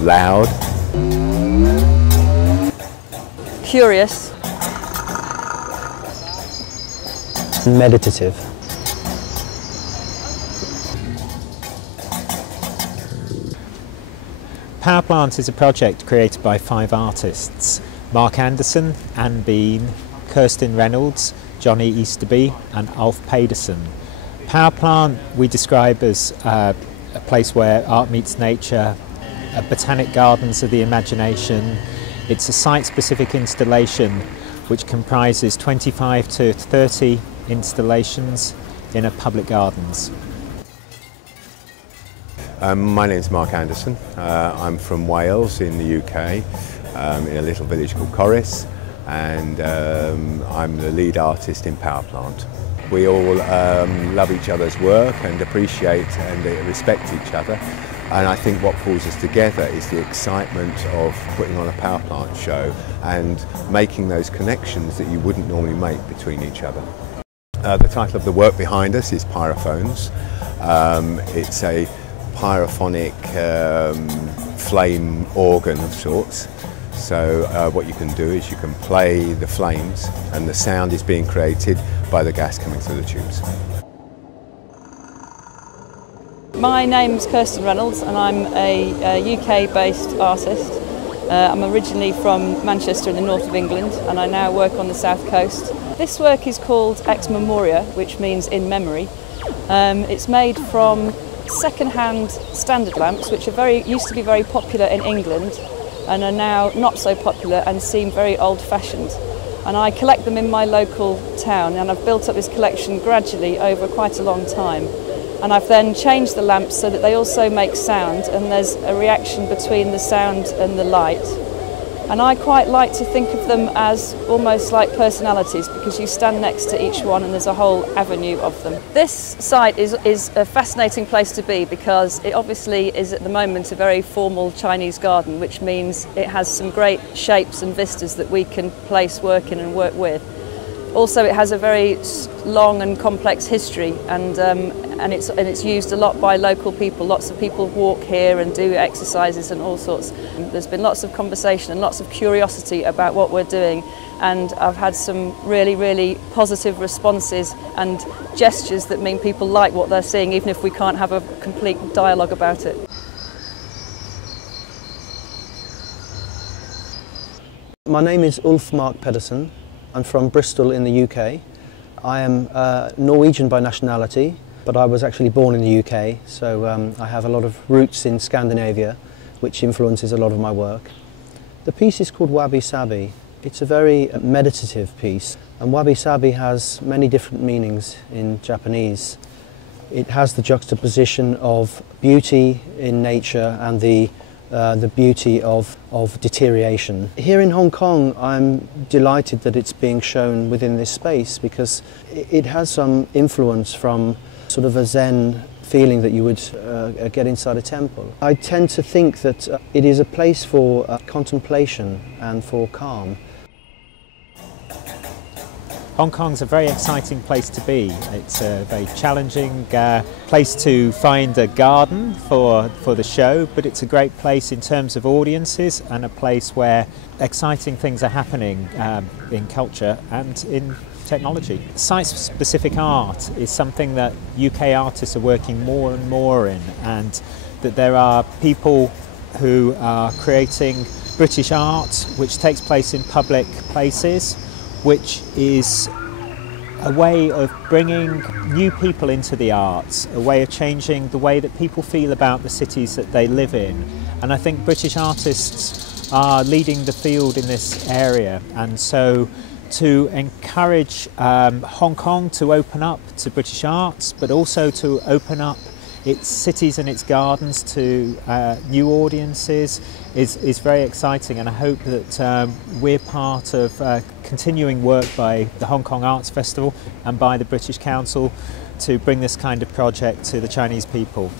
loud, curious, meditative. Power Plant is a project created by 5 artists: Mark Anderson, Anne Bean, Kirsten Reynolds, Johnny Easterby and Alf Pedersen. Power Plant we describe as a place where art meets nature, botanic gardens of the imagination. It's a site-specific installation which comprises 25 to 30 installations in a public gardens. My name's Mark Anderson. I'm from Wales in the UK, in a little village called Corris, and I'm the lead artist in Power Plant. We all love each other's work and appreciate and respect each other, and I think what pulls us together is the excitement of putting on a Power Plant show and making those connections that you wouldn't normally make between each other. The title of the work behind us is Pyrophones. It's a pyrophonic flame organ of sorts. So what you can do is you can play the flames and the sound is being created by the gas coming through the tubes. My name's Kirsten Reynolds and I'm a UK-based artist. I'm originally from Manchester in the north of England and I now work on the south coast. This work is called Ex Memoria, which means in memory. It's made from second-hand standard lamps, which used to be very popular in England and are now not so popular and seem very old-fashioned. And I collect them in my local town, and I've built up this collection gradually over quite a long time. And I've then changed the lamps so that they also make sound, and there's a reaction between the sound and the light. And I quite like to think of them as almost like personalities, because you stand next to each one and there's a whole avenue of them. This site is a fascinating place to be because it obviously is at the moment a very formal Chinese garden, which means it has some great shapes and vistas that we can place work in and work with. Also, it has a very long and complex history, and it's used a lot by local people. Lots of people walk here and do exercises and all sorts. There's been lots of conversation and lots of curiosity about what we're doing, and I've had some really, really positive responses and gestures that mean people like what they're seeing, even if we can't have a complete dialogue about it. My name is Ulf Mark Pedersen. I'm from Bristol in the UK. I am Norwegian by nationality, but I was actually born in the UK, so I have a lot of roots in Scandinavia, which influences a lot of my work. The piece is called Wabi Sabi. It's a very meditative piece, and Wabi Sabi has many different meanings in Japanese. It has the juxtaposition of beauty in nature and the beauty of deterioration. Here in Hong Kong, I'm delighted that it's being shown within this space because it has some influence from sort of a Zen feeling that you would get inside a temple. I tend to think that it is a place for contemplation and for calm. Hong Kong's a very exciting place to be. It's a very challenging place to find a garden for the show, but it's a great place in terms of audiences and a place where exciting things are happening in culture and in technology. Site-specific art is something that UK artists are working more and more in, and that there are people who are creating British art which takes place in public places, which is a way of bringing new people into the arts, a way of changing the way that people feel about the cities that they live in. And I think British artists are leading the field in this area, and so to encourage Hong Kong to open up to British arts, but also to open up its cities and its gardens to new audiences is very exciting, and I hope that we're part of continuing work by the Hong Kong Arts Festival and by the British Council to bring this kind of project to the Chinese people.